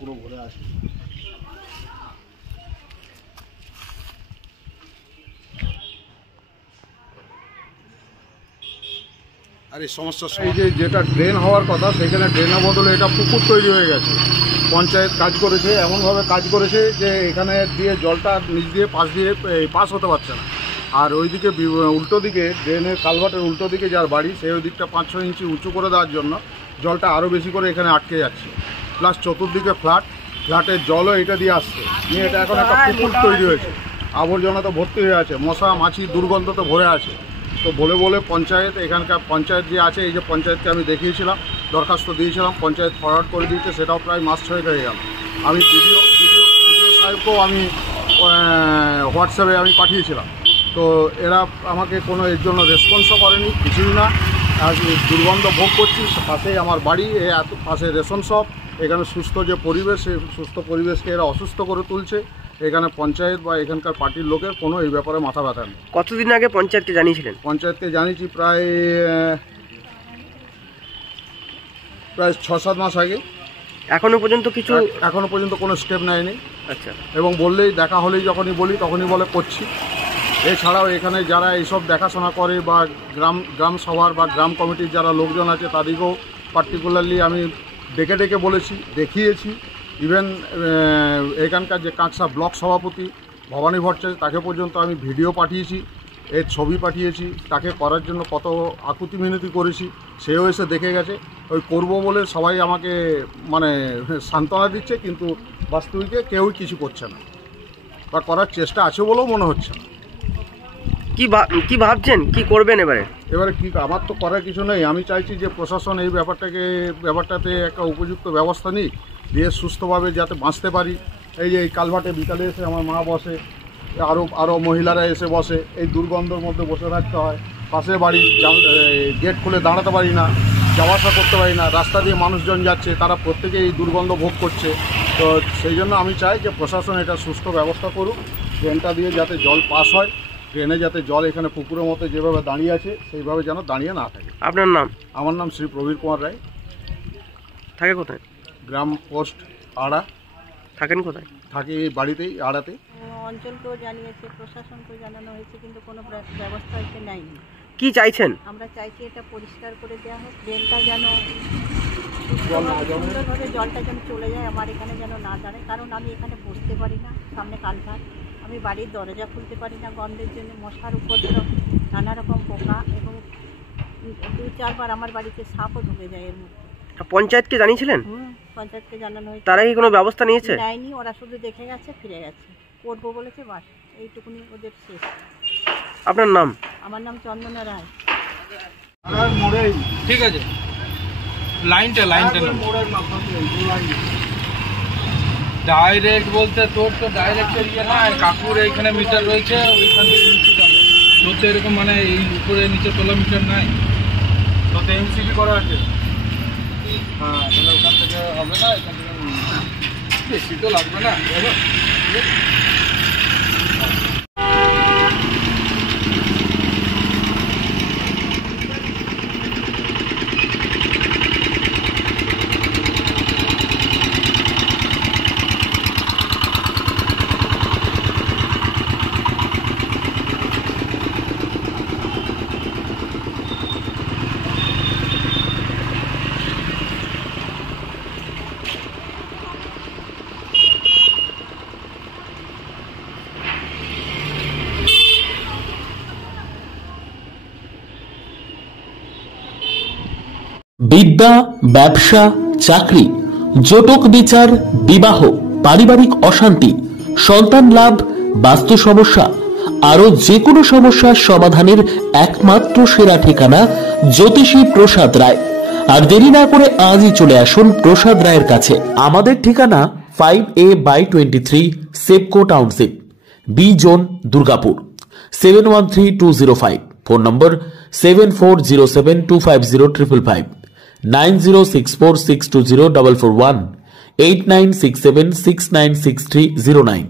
পুরো ভরে আছে। আর এই সমস্যা এই যেটা ড্রেন হওয়ার কথা সেখানে ড্রেনের বদলে এটা পুকুর তৈরি হয়ে গেছে। পঞ্চায়েত কাজ করেছে, এমনভাবে কাজ করেছে যে এখানে দিয়ে জলটা নিচ দিয়ে পাস হতে পারছে না। আর ওইদিকে উল্টো দিকে ড্রেনের কালভার্টের উল্টো দিকে যার বাড়ি সেই ওই দিকটা 5-6 ইঞ্চি উঁচু করে দেওয়ার জন্য জলটা আরও বেশি করে এখানে আটকে যাচ্ছে। প্লাস চতুর্দিকে ফ্ল্যাটের জলও এটা দিয়ে আসছে, নিয়ে এটা এখন একটা পুকুর তৈরি হয়েছে। আবর্জনা তো ভর্তি হয়ে আছে, মশা মাছি দুর্গন্ধ তো ভরে আছে। তো বলে পঞ্চায়েত, এখানকার পঞ্চায়েত যে আছে, এই যে পঞ্চায়েতকে আমি দেখিয়েছিলাম, দরখাস্ত দিয়েছিলাম, পঞ্চায়েত ফরওয়ার্ড করে দিয়েছে, সেটাও প্রায় মাস 6 হয়ে গেল। আমি ভিডিও সাহেবকেও আমি হোয়াটসঅ্যাপে আমি পাঠিয়েছিলাম। তো এরা আমাকে কোনো এর জন্য রেসপন্সও করেনি, কিছুই না। আর দুর্গন্ধ ভোগ করছি, পাশেই আমার বাড়ি, এত পাশে রেশন শপ, এখানে সুস্থ যে পরিবেশ, সেই সুস্থ পরিবেশকে এরা অসুস্থ করে তুলছে। এখানে পঞ্চায়েত বা এখানকার পার্টির লোকের কোনো এই ব্যাপারে মাথা ব্যথা নেই। কতদিন আগে পঞ্চায়েতকে জানিয়েছিলেন? পঞ্চায়েতকে জানিয়েছি প্রায় 6-7 মাস আগে। এখনো পর্যন্ত কোনো স্টেপ নেয়নি। আচ্ছা। এবং বললেই, দেখা হলেই যখনই বলি তখনই বলে করছি। এছাড়াও এখানে যারা এইসব দেখাশোনা করে বা গ্রাম সভার বা গ্রাম কমিটির যারা লোকজন আছে তাদেরকেও পার্টিকুলারলি আমি ডেকে বলেছি, দেখিয়েছি। ইভেন এখানকার যে কাঁকসা ব্লক সভাপতি ভবানী ভট্টাচার্য, তাকে পর্যন্ত আমি ভিডিও পাঠিয়েছি, এর ছবি পাঠিয়েছি, তাকে করার জন্য কত আকুতি মিনতি করেছি, সেও এসে দেখে গেছে। ওই করব বলে সবাই আমাকে মানে সান্ত্বনা দিচ্ছে, কিন্তু বাস্তবিকে কেউই কিছু করছে না বা করার চেষ্টা আছে বলেও মনে হচ্ছে না। কি ভাবছেন, কি করবেন এবারে? কি, আমার তো করার কিছু নেই। আমি চাইছি যে প্রশাসন এই ব্যাপারটাতে একটা উপযুক্ত ব্যবস্থা নিক, দিয়ে সুস্থভাবে যাতে বাঁচতে পারি। এই যে এই কালভার্টে বিকালে এসে আমার মা বসে, আরও মহিলারা এসে বসে, এই দুর্গন্ধের মধ্যে বসে থাকতে হয়। পাশে বাড়ি, গেট খুলে দাঁড়াতে পারি না, যাওয়া আসা করতে পারি না। রাস্তা দিয়ে মানুষজন যাচ্ছে, তারা প্রত্যেকে এই দুর্গন্ধ ভোগ করছে। তো সেই জন্য আমি চাই যে প্রশাসন এটা সুস্থ ব্যবস্থা করুক, ড্রেনটা দিয়ে যাতে জল পাস হয়, ড্রেনে যাতে জল এখানে পুকুরের মতো যেভাবে দাঁড়িয়ে আছে সেইভাবে যেন দাঁড়িয়ে না থাকে। আপনার নাম? আমার নাম শ্রী প্রবীর কুমার রায়। থাকে কোথায়? গ্রাম পোস্ট আড়া। থাকেন কোথায়? থাকি বাড়িতেই, আড়াতে। অঞ্চলকেও জানিয়েছে, প্রশাসনকেও জানানো হয়েছে, কিন্তু কোনো ব্যবস্থা হয়েছে নেয়নি। কি চাইছেন? আমরা চাইছি এটা পরিষ্কার করে দেওয়া হোক, ড্রেনটা যেন সুন্দরভাবে জলটা যেন চলে যায়, আমার এখানে যেন না দাঁড়ায়। কারণ আমি এখানে বসতে পারি না, সামনে কালভার্ট, আমি বাড়ির দরজা খুলতে পারি না গন্ধের জন্য, মশার উপদ্রব, নানা রকম পোকা, এবং 2-4 বার আমার বাড়িতে সাপও ঢুকে যায় এর মধ্যে। পঞ্চায়েতকে জানিয়েছিলেন? পঞ্চায়েতকে জানানো হয়েছে। তারা কি কোনো ব্যবস্থা নিয়েছে? নেয়নি, ওরা শুধু দেখে গেছে, ফিরে গেছে। করবো বলেছে, বাস এইটুকুনি ওদের শেষ। আপনার নাম? আমার নাম চন্দনা রায়। ঠিক আছে, লাইনটা ডাইরেক্ট বলতে তোর তো ডাইরেক্টের ইয়ে না, কাকুর এইখানে মিটার রয়েছে, ওইখান থেকে নিচে চলে। তোর তো এরকম মানে এই উপরে নিচে তোলা মিটার নাই, তো এমসিবি করা আছে। হ্যাঁ, তাহলে ওখান থেকে হবে না, এখান থেকে বেশি তো লাগবে না। বিদ্যা, ব্যবসা, চাকরি, জটক বিচার, বিবাহ, পারিবারিক অশান্তি, সন্তান লাভ, বাস্তু সমস্যা, আরো যে কোনো সমস্যার সমাধানের একমাত্র সেরা ঠিকানা জ্যোতিষী প্রসাদ রায়। আর দেরি না করে আজই চলে আসুন প্রসাদ রায়ের কাছে। আমাদের ঠিকানা 5A/23 Sepco township, B zone, Durgapur, 713205। Phone number 7407250555, 9064620441, 8967696309।